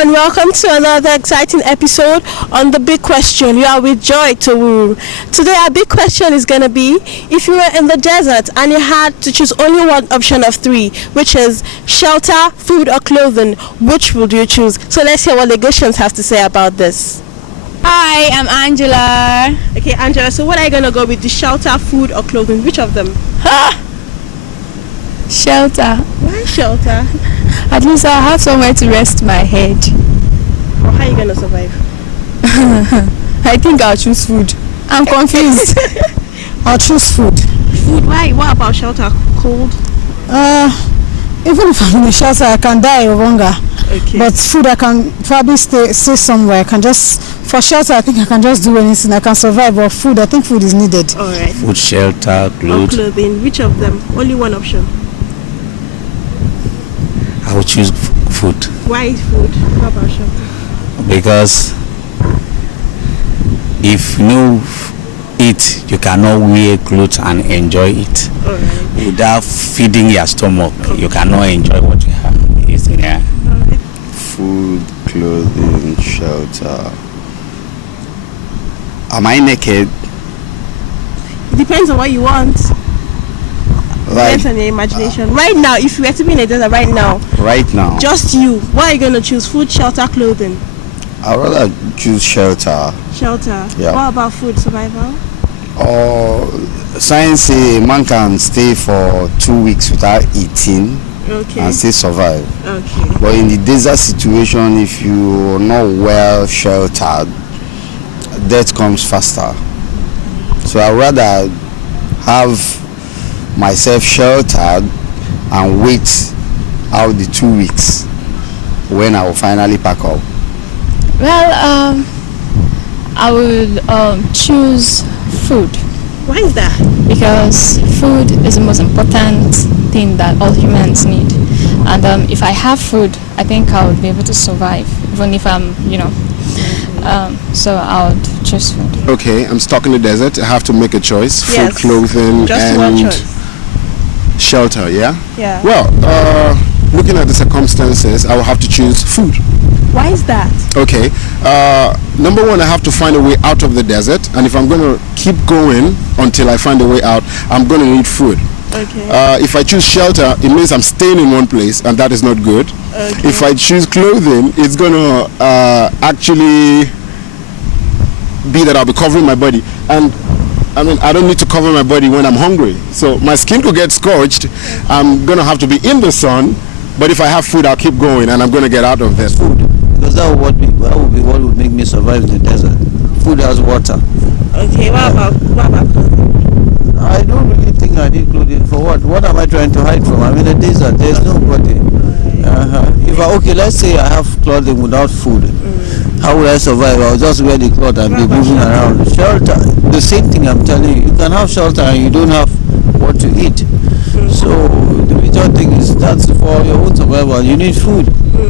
everyone, welcome to another exciting episode on The Big Question. You are with Joy Towuru. Today our big question is going to be, if you were in the desert and you had to choose only one option of three, which is shelter, food or clothing, which would you choose? So let's hear what Lagosians have to say about this. Hi, I'm Angela. Okay, Angela, so what are you going to go with, the shelter, food or clothing? Which of them? Shelter. Why shelter? At least I'll have somewhere to rest my head. Or how are you going to survive? I think I'll choose food. I'm confused. I'll choose food. Food, why? What about shelter? Cold? Even if I'm in the shelter, I can die of hunger. Okay. But food, I can probably stay somewhere. I can just, for shelter, I think I can just do anything. I can survive. But food, I think food is needed. All right. Food, shelter, clothes. Or clothing. Which of them? Only one option. I would choose food. Why food? How about shelter? Because if you eat, you cannot wear clothes and enjoy it. All right. Without feeding your stomach, you cannot enjoy what you have. Yeah. Food, clothing, shelter. Am I naked? It depends on what you want. Like, Depends on your imagination. Right now, if you were to be in a desert right now, just you, what are you going to choose? Food, shelter, clothing? I'd rather choose shelter. Shelter. Yeah. What about food, survival? Or science say man can stay for 2 weeks without eating and still survive. Okay. But in the desert situation, if you're not well sheltered, death comes faster. So I'd rather have myself sheltered and wait out the 2 weeks when I will finally pack up. Well, I would choose food. Why is that? Because food is the most important thing that all humans need. And if I have food, I think I would be able to survive, even if I'm, so I would choose food. Okay, I'm stuck in the desert. I have to make a choice. Yes. Food, clothing, Just one and choice. shelter, yeah? Yeah. Well, looking at the circumstances, I will have to choose food. Why is that? Okay. Number one, I have to find a way out of the desert. And if I'm going to keep going until I find a way out, I'm going to need food. Okay. If I choose shelter, it means I'm staying in one place, and that is not good. Okay. If I choose clothing, it's going to actually be that I'll be covering my body. And I mean, I don't need to cover my body when I'm hungry. So my skin could get scorched. I'm going to have to be in the sun. But if I have food, I'll keep going, and I'm going to get out of this. Food. Because that would be what would make me survive in the desert. Food has water. Okay, what about clothing? I don't really think I need clothing for what? What am I trying to hide from? I'm in a desert. There's nobody. Okay, let's say I have clothing without food. How will I survive? I'll just wear the cloth and be moving around. Shelter, the same thing I'm telling you. You can have shelter and you don't have what to eat. So the major thing is that's for your own survival. You need food.